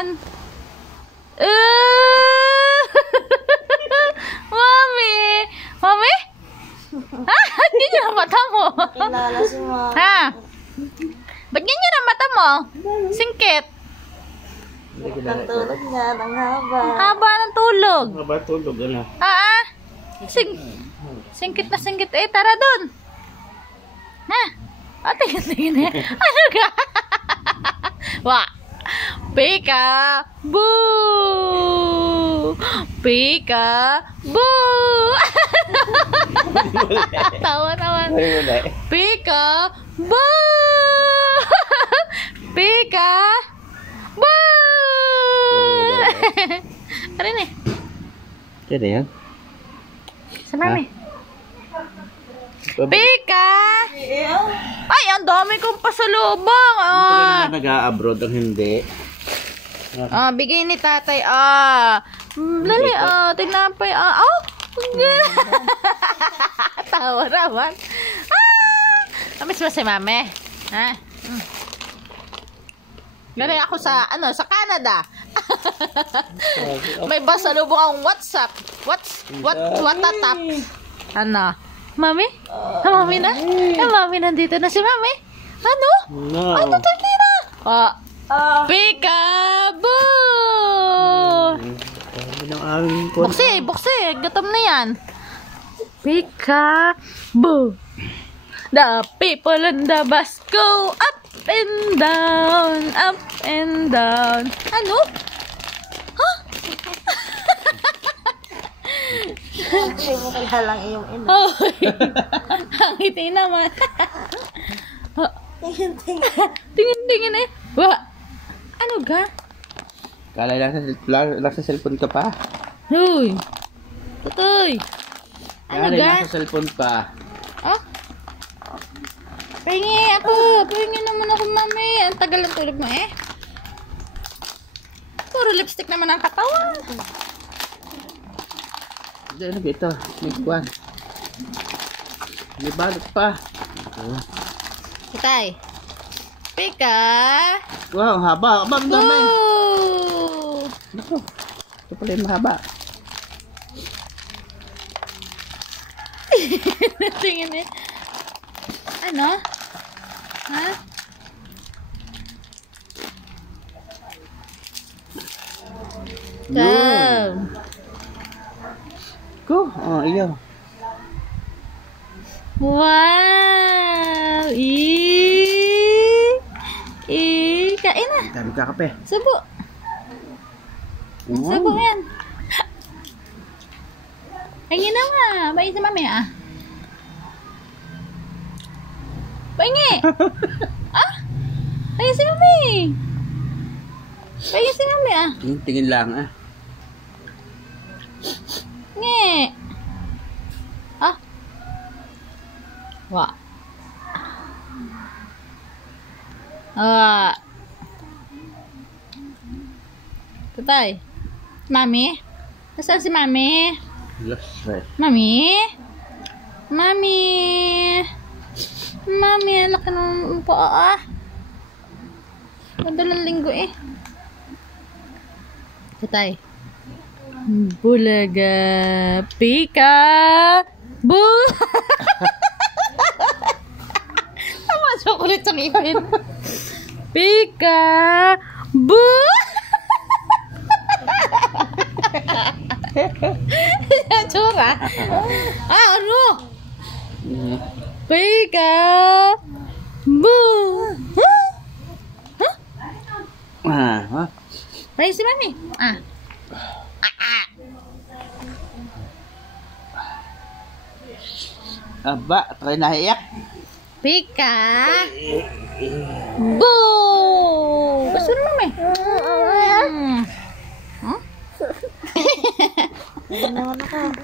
yan? Mami! Mami? Ha? Ganyan ang mata mo. Kilala si Mami. Ha? Ba't ganyan ang mata mo? Singkit. Ang tulog niya, ang haba. Haba ng tulog. Haba tulog, ano? Singkit na singkit. Tara dun. Ha? Tingin eh. Ano ka? Wah. Pika. Boo. Pika. Boo. Tawa naman. Pika. Boo. Pika. Boo. Ano ni? Kaya yan? Sa mami. Pika! Ay, ang dami kong pasalubong. Pag nag-a-abroad ang hindi. Bigay ni tatay. Lali, tinapay. Tawa naman. Namiss mo si mami? Ha? Galing ako sa Canada. May pasalubong ang WhatsApp. WhatsApp. Ano? Mami? Mami na? Mami nandito na si mami. Ano? No. Ano titira? Peekaboo! Buksi. Gutom na yan. Peekaboo. The people in the bus go up and down, up and down. Ano? Huh? Hindi mo kilalang iyong ina. Ang ngiti naman. Tingin eh. Ano ga? Kala lang sa cellphone ka pa. Hoy. Tutoy. Ano Kala ga? lang sa cellphone pa. Pahingi naman ako, mami. Ang tagal ng tulog mo eh. Puro lipstick naman ang katawan. Ano ba ito? May kuwan. May balot pa. Kitay. Pika. Wow, ang haba. Ang dami. Boo! Naku. Ito pala yung mahaba. Tingin eh. Ano? Ha? Go. Iyo. Wow! Kain na. Dami ka kape. Subo. Subo yan. Pahingi na nga. Pahingi si mami Pahingi. Pahingi si mami. Pahingi si mami Tingin lang Nge. Wah. Tatay. Mami? Nasaan si mami? Yes, right. Mami? Mami? Mami, anak ka naman po Madalang linggo eh. Tatay. Bulaga. Pika. Boo. Tama, chocolate sa ngipin. Pika. Boo. Tsura. Ano? Pika. Boo. Pahingi si mami. Aba, tayo nahiyak. Pika. Boo. Gusto na mami. Hindi naman ako.